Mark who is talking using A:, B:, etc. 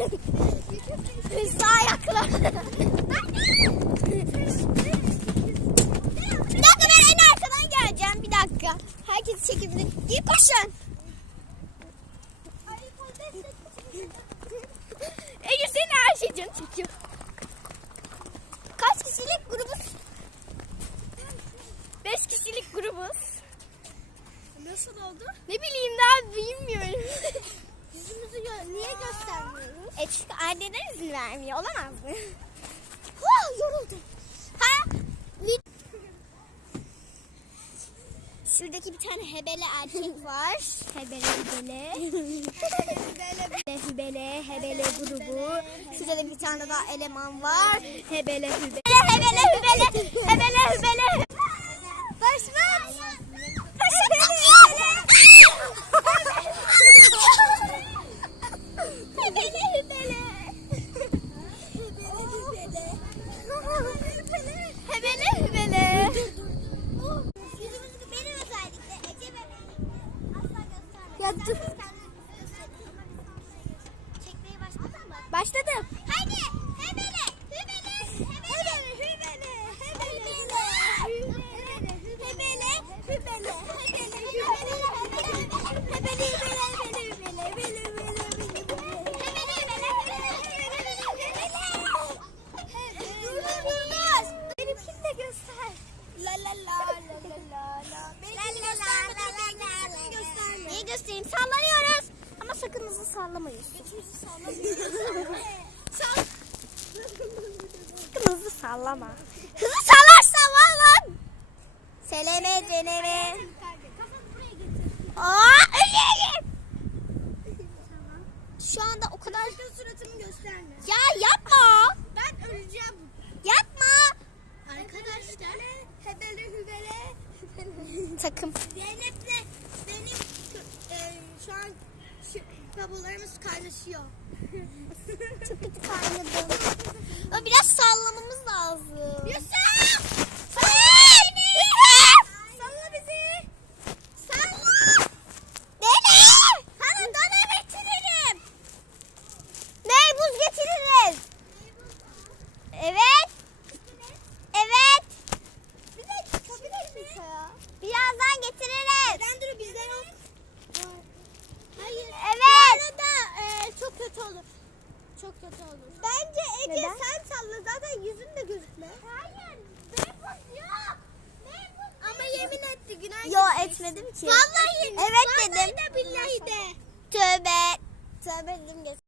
A: Hızlı ayaklar. bir dakika ben en arkadan geleceğim. Bir dakika. Herkes çekebilir. İyi koşun. Ege seni her şey canı çekiyor. Kaç kişilik grubuz? Beş kişilik grubuz.
B: Nasıl oldu?
A: Ne bileyim daha bilmiyorum. Anneler izin vermiyor. Olamaz mı? Huh, yoruldum. Ha? Şuradaki bir tane hebele erkek var. Hebele hebele. hebele hebele hebele grubu. Şurada da bir tane daha eleman var. Hebele. Hebele hebele hebele hebele. Başlat. Hebele hebele. Hebele hebele.
B: Yüzümüzü benim özellikle Ece ve asla göstermeyin.
A: Ya dur.
B: Çekmeye başladın mı?
A: Başladım.
B: Haydi hebele hebele hebele hebele hebele hebele hebele.
A: Niye göstereyim? Sallanıyoruz. Ama sakın hızlı sallamayın.
B: Üçümüzü sallamıyoruz. Sal.
A: Sakın hızlı sallama. Hızlı sallarsan valla. Seleme deneme.
B: Kafanı buraya getir.
A: Aa.
B: Tamam.
A: Şu anda o kadar...
B: Sakın suratımı gösterme.
A: Ya yapma.
B: Ben öleceğim.
A: Yapma.
B: Arkadaşlar hebele hübele
A: Takım.
B: Zeynep'le benim e, şu an şu, kablolarımız kaynaşıyor.
A: Çok kötü kaynadım. Ama biraz sallamamız lazım.
B: Yusuf!
A: Hayır!
B: Salla bizi.
A: Salla! Dene! Sana dana getiririm. Ne? Buz getiririz. Evet. Evet. Birazdan getiririz.
B: Neden dur bizde yok? Hayır.
A: Evet.
B: Bu arada e, çok kötü olur. Çok kötü olur. Bence Ege
A: Neden?
B: sen salla zaten yüzün de gözükme. Hayır. Beyboz yok. Beyboz Ama yemin etti günah
A: Yo etmedim ki.
B: Vallahi.
A: Evet
B: vallahi
A: dedim.
B: de billahi de.
A: Tövbe. Tövbe dedim geç.